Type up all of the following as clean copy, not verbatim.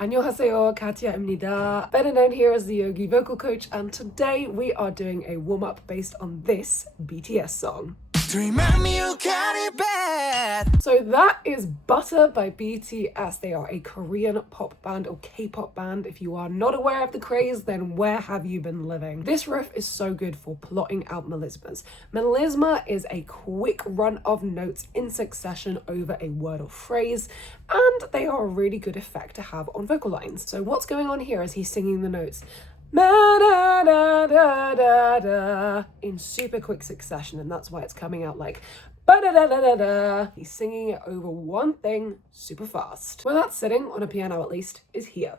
안녕하세요, katjamacabreteaching, better known here as the Yogi Vocal Coach, and today we are doing a warm-up based on this BTS song. To remind me you got it bad. So that is Butter by BTS. They are a Korean pop band or K-pop band. If you are not aware of the craze, then where have you been living? This riff is so good for plotting out melismas. Melisma is a quick run of notes in succession over a word or phrase, and they are a really good effect to have on vocal lines. So what's going on here is he's singing the notes da, da, da, da, da, in super quick succession, and that's why it's coming out like ba da da da da da. He's singing it over one thing super fast. Where that's sitting on a piano, at least, is here.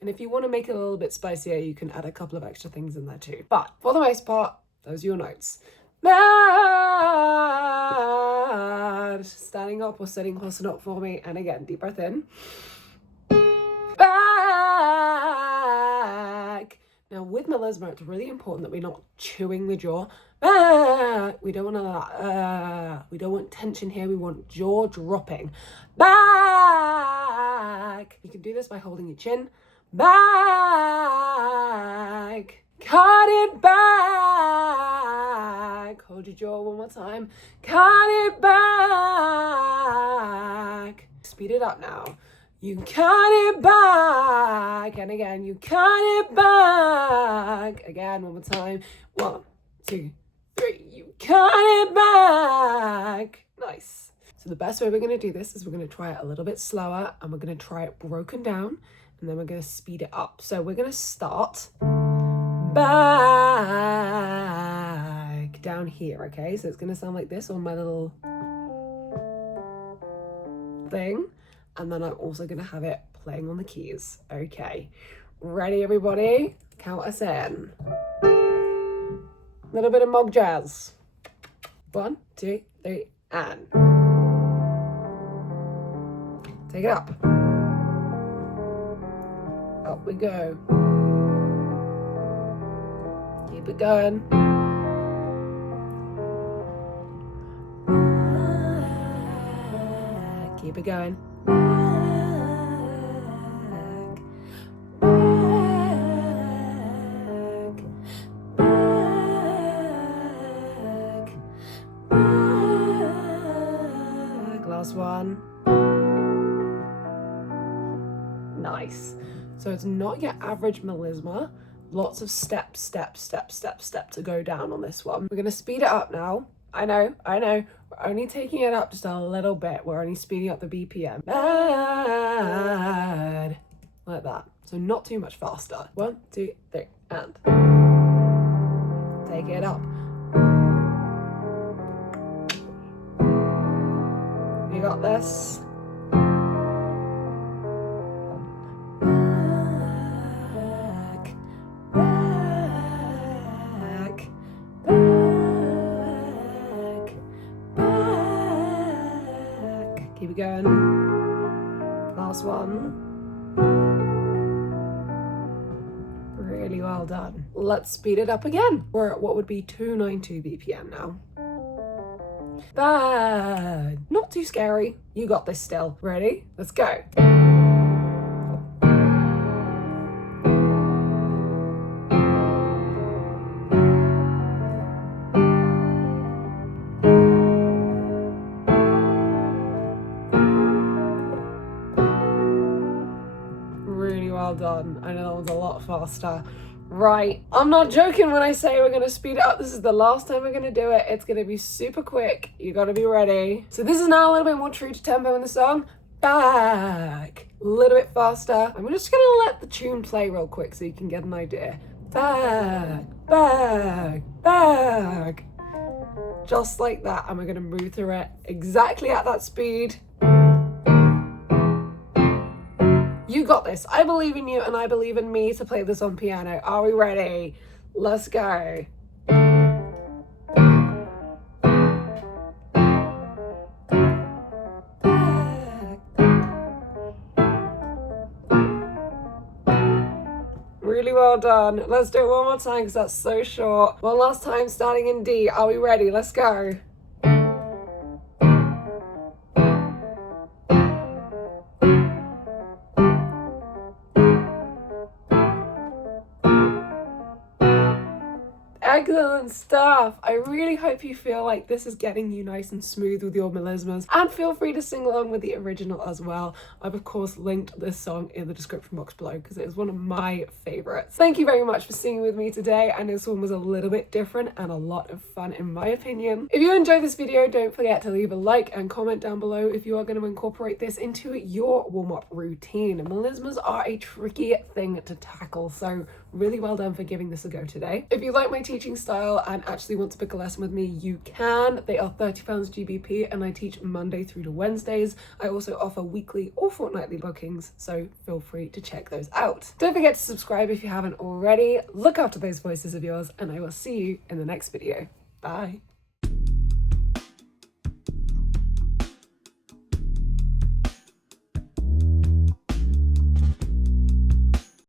And if you want to make it a little bit spicier, you can add a couple of extra things in there too. But for the most part, those are your notes. Bad. Standing up or sitting HOSOKNOT for me. And again, deep breath in. Back. Now with melisma, it's really important that we're not chewing the jaw. Back. We don't want we don't want tension here. We want jaw dropping. Back. You can do this by holding your chin. Back. Cut it back. Hold your jaw one more time. Cut it back. Speed it up now. You cut it back. And again, you cut it back. Again, one more time. 1, 2, 3. You cut it back. Nice. So the best way we're going to do this is we're going to try it a little bit slower, and we're going to try it broken down, and then we're going to speed it up. So we're going to start back down here, okay? So it's gonna sound like this on my little thing, and then I'm also gonna have it playing on the keys. Okay, ready everybody? Count us in. Little bit of mog jazz. 1, 2, 3, and take it up. Up we go. Keep it going. Keep it going. Last one. Nice. So it's not your average melisma. Lots of step to go down on this one. We're gonna speed it up now. I know. We're only taking it up just a little bit. We're only speeding up the BPM. Bad. Like that. So not too much faster. 1, 2, 3, and take it up. You got this. Keep it going. Last one. Really well done. Let's speed it up again. We're at what would be 292 BPM now. Bad. Not too scary. You got this still. Ready? Let's go. Well done. I know that was a lot faster. Right, I'm not joking when I say we're going to speed it up. This is the last time we're going to do it. It's going to be super quick. You got to be ready. So this is now a little bit more true to tempo in the song. Back. A little bit faster. I'm just going to let the tune play real quick so you can get an idea. Back, back, back. Just like that. And we're going to move through it exactly at that speed. You got this. I believe in you, and I believe in me to play this on piano. Are we ready? Let's go. Really well done. Let's do it one more time because that's so short. One last time, starting in D. Are we ready? Let's go. Excellent stuff. I really hope you feel like this is getting you nice and smooth with your melismas, and feel free to sing along with the original as well. I've of course linked this song in the description box below because it is one of my favorites. Thank you very much for singing with me today. I know this one was a little bit different and a lot of fun in my opinion. If you enjoyed this video, don't forget to leave a like and comment down below if you are going to incorporate this into your warm-up routine. Melismas are a tricky thing to tackle, so really well done for giving this a go today. If you like my teaching style and actually want to book a lesson with me, you can. They are £30 GBP and I teach Monday through to Wednesdays. I also offer weekly or fortnightly bookings, so feel free to check those out. Don't forget to subscribe if you haven't already. Look after those voices of yours, and I will see you in the next video. Bye.